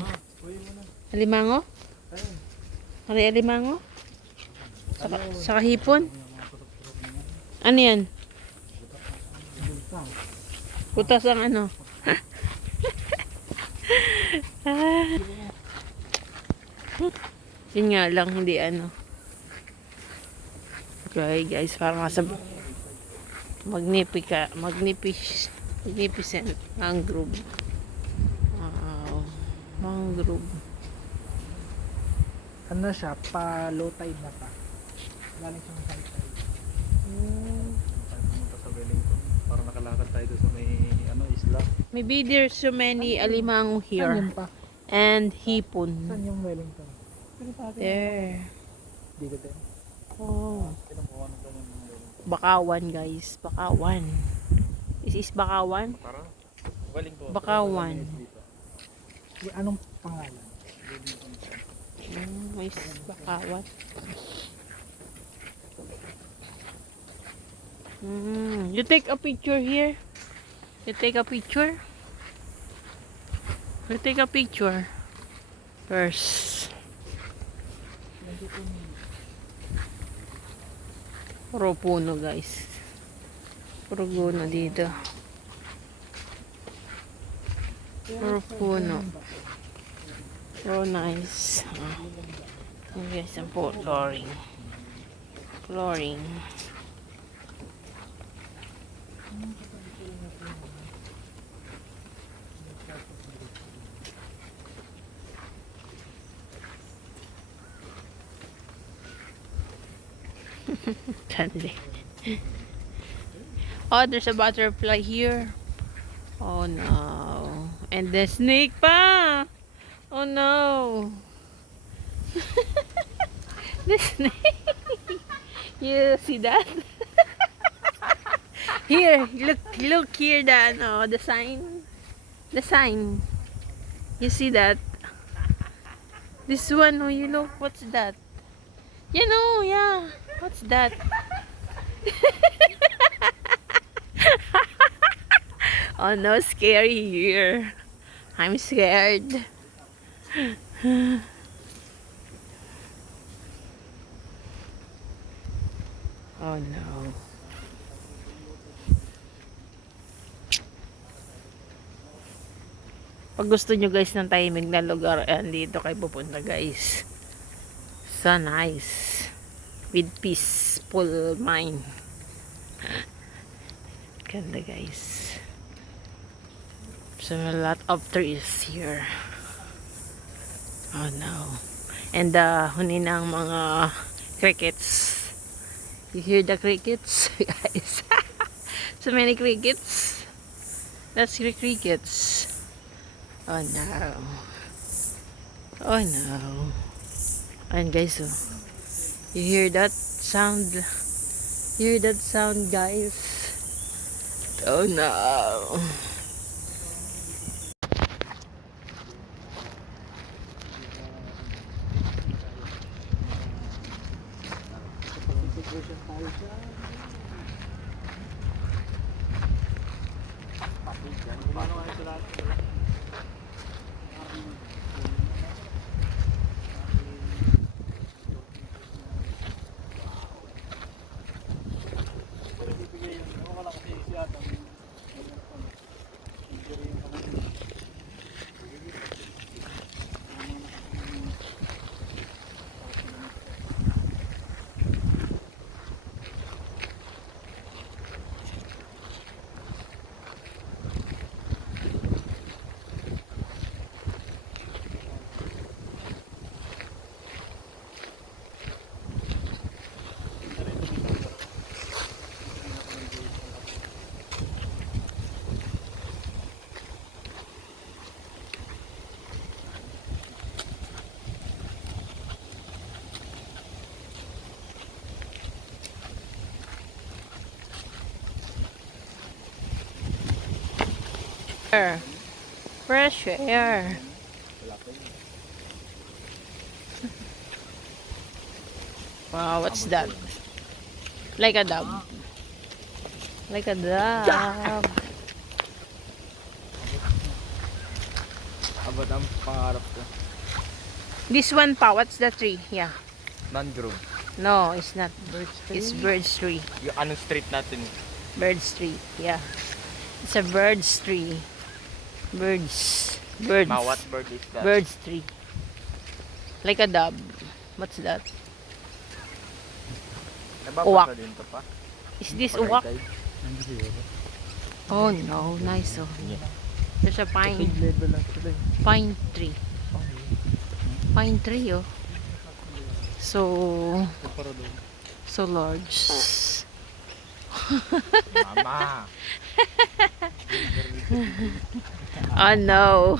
yan? Alimango? Hari alimango? Saka hipon? Ano yan? Putas ang ano? Yun nga lang, hindi ano. Okay guys, parang nasa magnificent mangrove. Wow. Mangrove. Ano siya, pa low tide na pa. Galing siya ng high tide. Tayo pumunta sa Wellington. Para nakalakad tayo doon sa may isla. Maybe there's so many alimango Saan here. yun pa? And hipon. Saan yung Wellington? There. Dito din. Oh. Kinukuha na kami ng Wellington. Bakawan guys. Bakawan. This is Bakawan. Para? Wellington. Bakawan. Anong pangalan? May Bakawan. You take a picture here. You take a picture. You take a picture. First. Puro puno guys. Puro puno dito. Puro puno. Puro nice. Okay, some flooring. Flooring. Candy. Oh, there's a butterfly here. Oh no. And the snake pa. Oh no. The snake. You see that? Here, look here the sign. The sign. You see that? This one, oh, you look, what's that? You know, yeah. What's that? Oh no, scary here. I'm scared. Oh no. Pag gusto nyo guys ng tahimik na lugar, dito kayo pupunta guys. So nice. With peaceful mind. Ganda guys. So a lot of trees here. Oh no. And huni ng mga crickets. You hear the crickets guys? So many crickets. That's the crickets. Oh no. Oh no. And guys, oh. You hear that sound? You hear that sound, guys? Oh no. Air. Fresh air. Wow, what's that? Like a dog. Like a dog. Abot ang pangarap ko. This one pa, what's the tree? Yeah. Mangrove. No, it's not. It's bird's tree. Yung anong street natin? Bird's tree. Yeah. It's a bird's tree. Birds. Birds. Ma, what bird is that? Bird's tree. Like a dove. What's that? Nababasa din to pa. Is this Pag uwak? high tide. Hindi siguro. Oh no, nice oh. There's a pine Level lang sila eh. pine tree. Pine tree oh. So Para doon. so large. Mama. Oh no.